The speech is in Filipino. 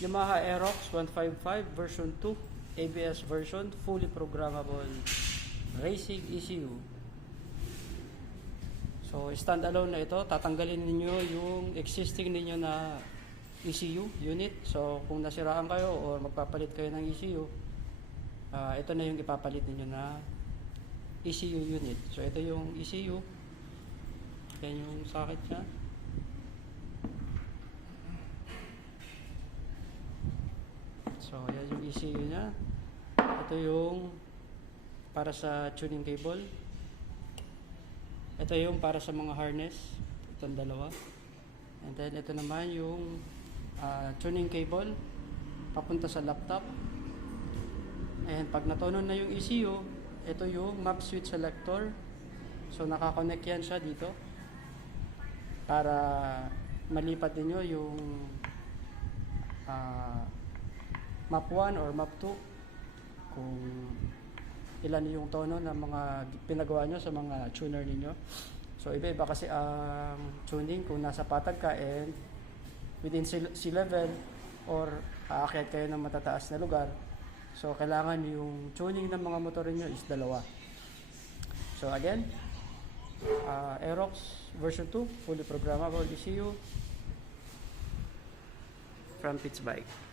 Yamaha Aerox 155 version 2 ABS version, fully programmable racing ECU. So standalone na ito, tatanggalin ninyo yung existing ninyo na ECU unit. So kung nasiraan kayo or magpapalit kayo ng ECU, ito na yung ipapalit ninyo na ECU unit. So ito yung ECU, yan yung socket niya. So yan yung ECU niya. Ito yung para sa tuning cable. Ito yung para sa mga harness. Itong dalawa. And then ito naman yung tuning cable papunta sa laptop. And pag natunon na yung ECU, ito yung map switch selector. So nakakonect yan siya dito para malipat ninyo yung map 1 or map 2 kung ilan yung tono ng mga pinagawa nyo sa mga tuner ninyo. So iba-iba kasi ang tuning kung nasa patag ka and within sea level or aakyat kayo ng matataas na lugar. So kailangan yung tuning ng mga motor niyo is dalawa. So again, Aerox version 2 fully programmable ECU from Pitts Bike.